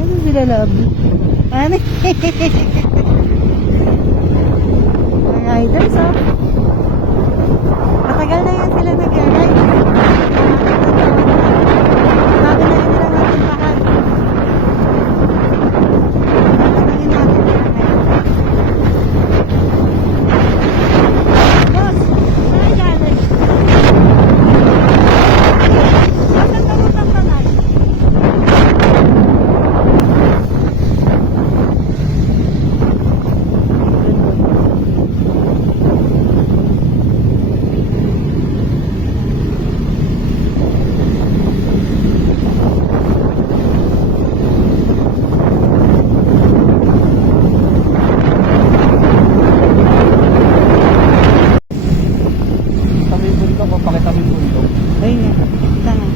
Ano sila love? Ano? Mga riders, oh. Matagal na yan sila nag-ride. Bago na rin nila napuntahan. Tingin natin sila ngayon. Boss, saan galing? Saan ka mutang tanay? Kami bundok o pakita mo bundok. Ayun nga. Tama.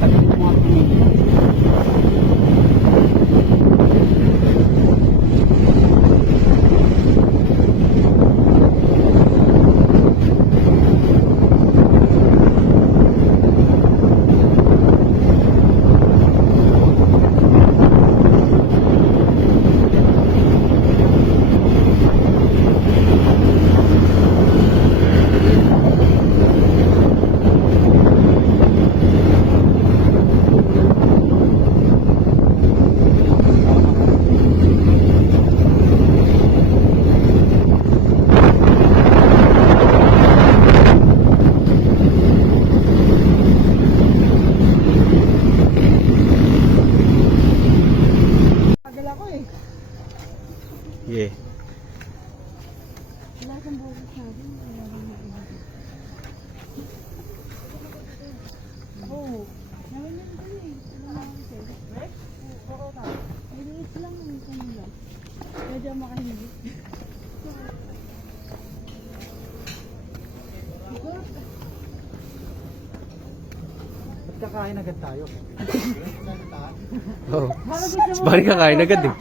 Tagal mo mga tumingin. Tagal ako eh. Yeah. Wala kang bukas natin. Oo. Naman yan ko eh. Alam mo ako sa'yo. Rex? Oo ka. May liit lang ang kanila. Medyo makahilig. Ba't kakain agad tayo? Oo. Parang gusto mo. Bali kakain agad eh.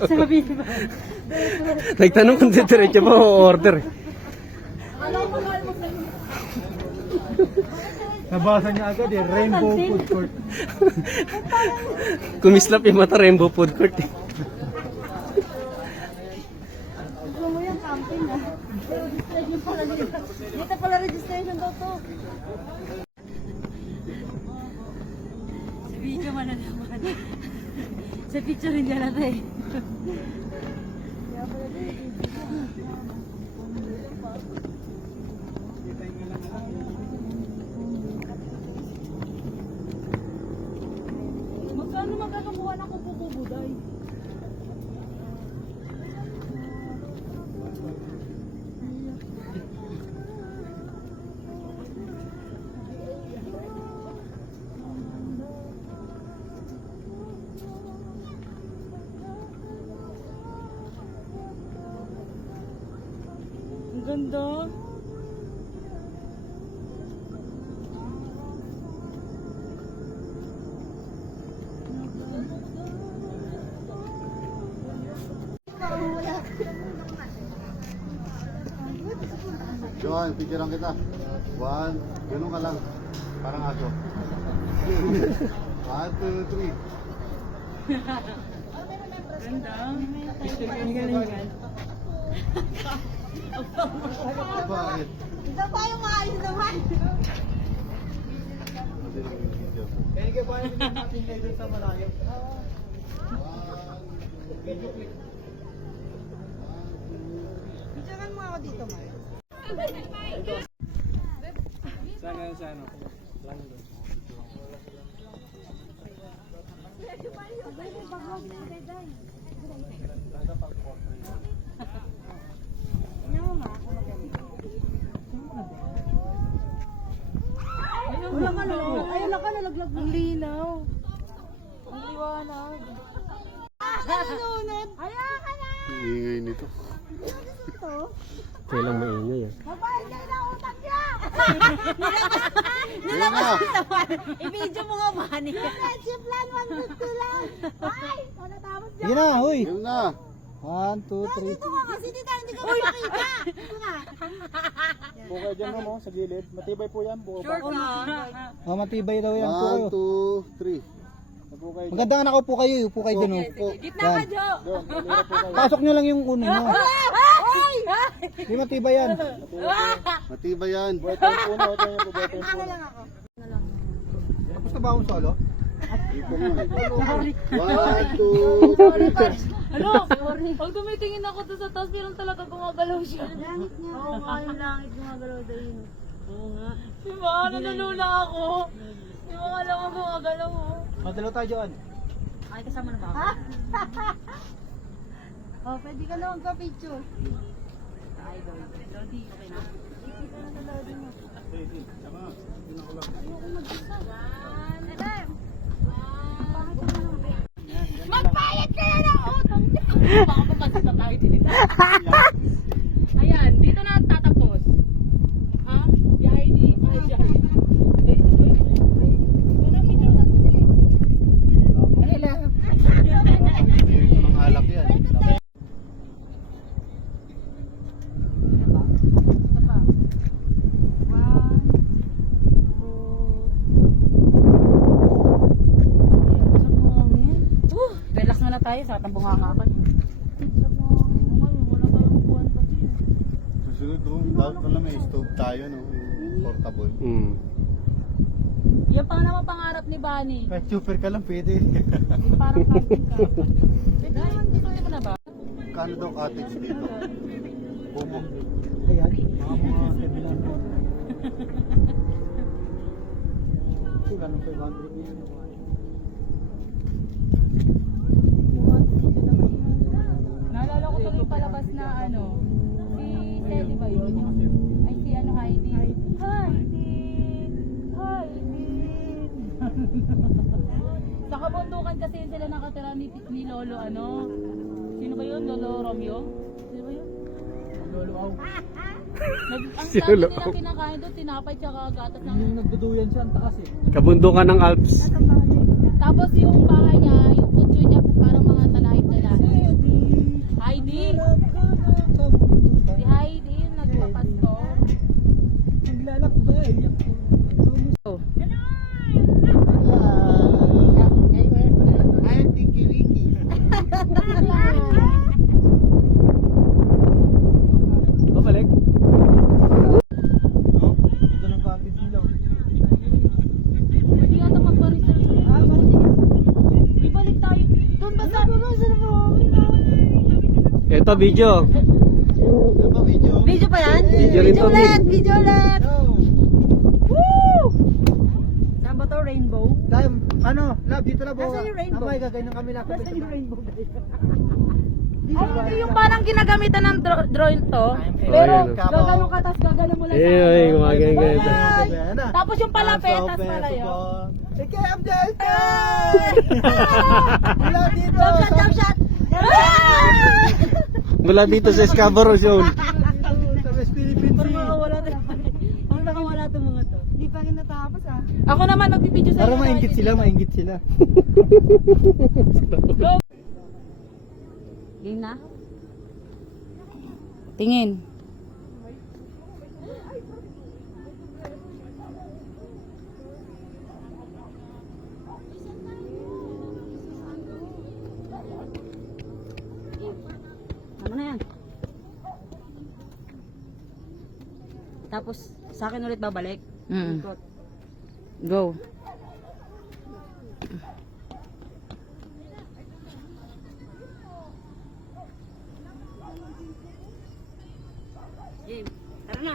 Sabi ba? Nagtanong kung diretso pa o order eh. Alam mo mahal mo sa'yo. Nabasa niya agad eh, Rainbow Food Court. Kumislap yung mata, Rainbow Food Court eh. Gusto mo yung camping ah. Pero registration pala dito. Dito pala registration daw to. Sa video man na naman. Sa picture hindi na natin eh. Magkano magkakabuhan ako pupubuday? Ang ganda. Johan, picturean kita. One, ganun ka lang. Parang aso. 1, 2, 3. Ganda. Ang galing. Bakit? Ito tayo maayos naman. Kaya ka ba yung natin kayo dun sa malayo? Picturean mo ako dito, Mario. Sana sa ano? Wala ka na. Ayun ka, nalaglag. Ang linaw. Ang liwanag. Nalunod. Ayaw ka na! Ingay nito. Kailang maingay ah. Babayad niya na utang niya! Ayun na. I-video mo nga, Manny. Friendship lang, 150 lang. Ay, wala tapos niya. Sige na, huy. Ayun na. 1, 2, 3. Dito ka kasi, dito hindi ka makakita. Bukay dyan mo, sa gilid. Matibay po yan. Bukay Sure ba? na. Oh, matibay daw yan po kayo. 1, 2, 3. Bukay dyan. Maganda nga nakaupo kayo, upo kayo dun. Oh. Gitna ka, Jo. Doon, kalira po kayo. Pasok nyo lang yung uno nyo. Ay! Di matibay yan. Matibay yan. Buhay tayo po na. Ito yung buhay tayo po na. Tapos na ba akong solo? Ito mo. 1, 2, 3. Ano? Pag tumitingin ako to sa taas, kailan talaga gumagalaw siya. Langit niya. Oo nga, yung langit gumagalaw daw yun. Oo nga. Diba? Nalulula ako. Di ba alam mo gumagalaw mo? Madalo tayo dyan. Ay, kasama na ba ako? Oh, pwede ka lang ka-picture. Ay, Lodi, okay na? Ikita na sa Lodi mo. Ayoko mag-isa. Magbayad ka na ng utang niya! Baka pumasok na tayo dito. Ayan, dito na tatapos. Ha? Biyahe ni... Ay, biyahe. Ito ng alak yan. Relax na na tayo sa tambunga nga ako. Susunod doon. Dapat pala may stove tayo, no? Yung portable. Hmm. Yan pa naman pangarap ni Bunny. Kahit super ka lang, pwede. Yung parang camping ka. Dito ka na ba? Kano daw cottage dito? Bumo. Ayan, mga kabilang. Ito, ganun 500 yun. Naalala ko tuloy palabas na ano, si Sally ba yun? Ay si ano, Heidi. Heidi! Sa kabundukan kasi sila nakatira ni Lolo ano. Sino ba yun? Lolo Romeo? Sino ba yun? Lolo Aw. Ang Si sabi Lolo. nila kinakain doon, tinapay tsaka gatas ng... Yung nagduduyan siya, ang taas eh. Kabundukan ng Alps. Tapos yung bahay niya, yung kutso niya parang mga talahit-talahit. Heidi! Si Heidi yung nagpapasto. Naglalakbay. Oh. Ay, tiki-wiki. Babalik? No? Ito ng cottage nila. Hindi nga ito magpa-research. Ibalik tayo. Doon ba sa... Ito video. Ano ba video? Video pa yan? Video rin to, Vic. Video ulit! Oh. Woo! Saan ba to? Rainbow? Time, ano, love, dito na po. Nasaan yung rainbow? Amay, gaganyan kami na. Nasaan yung rainbow, guys? Ay, hindi yung parang ginagamitan ng drone to. Pero Oh, yan. gagano ka, tas gagano mo lang sa Ay, ano. gumagano ganito. Tapos yung palapit, tas pala yun. Sige, I'm just Mula dito. Jump shot! Mula dito sa Scarborough Zone. Sa West Philippines. Parang nakawala to. Parang nakawala to mga to. Hindi pa rin natapos ah. Ako naman magbibideo sa Para maingit sila, maingit sila. Game na? Tingin. Ano na yan? Tapos, sa akin ulit babalik? Go. Game. Tara na.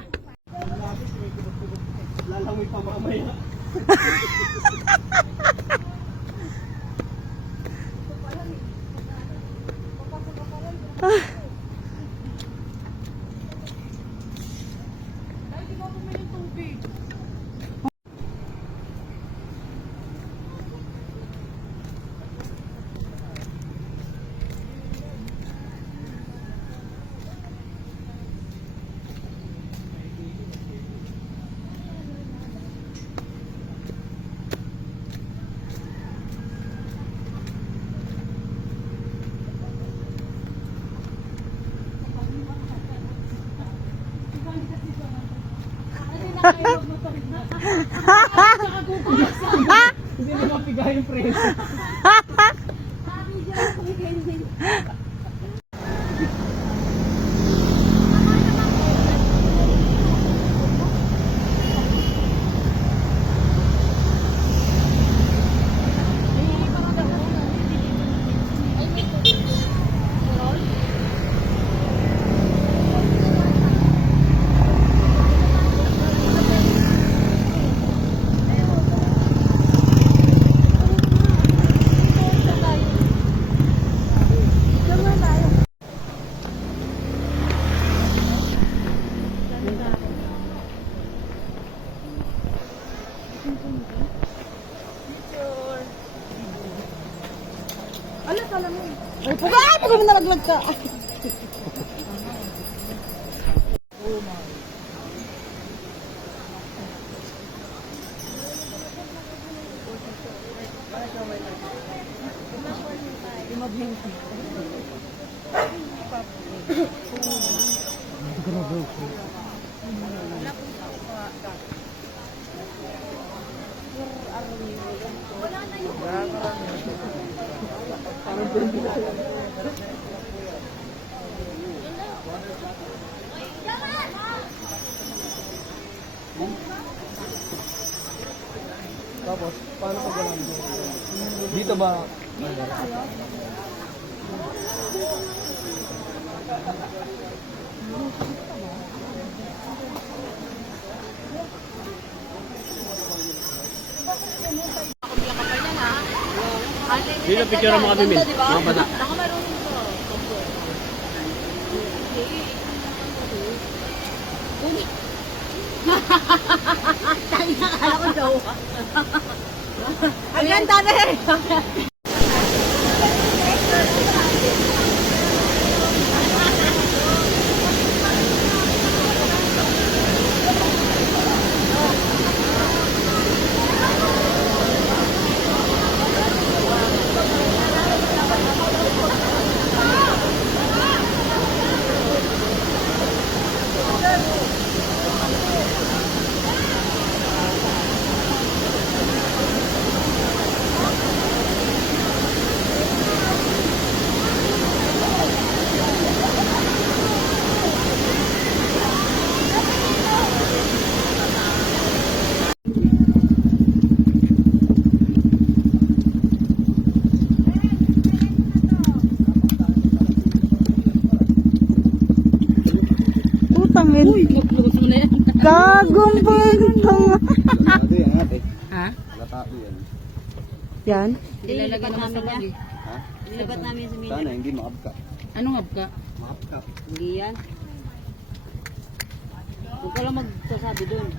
Lalangoy pa mamaya. Hindi na mapigay yung preso. Ay, pag kami nalaglag ka. Tapos, paano pag walang dito ba? Dito, picture mo kami, Min. Mga bata. Baka meron ko. Tayo na kala ko daw. Ang ganda na eh. Putamin. Gagong bantang. Ano yan, ate? Ha? Latabi yan. Yan? Ilalagay naman sa bag. Ha? Ilabat namin sa Sana hindi maabka. Anong abka? Maabka. Hindi yan. Huwag ka lang magsasabi doon.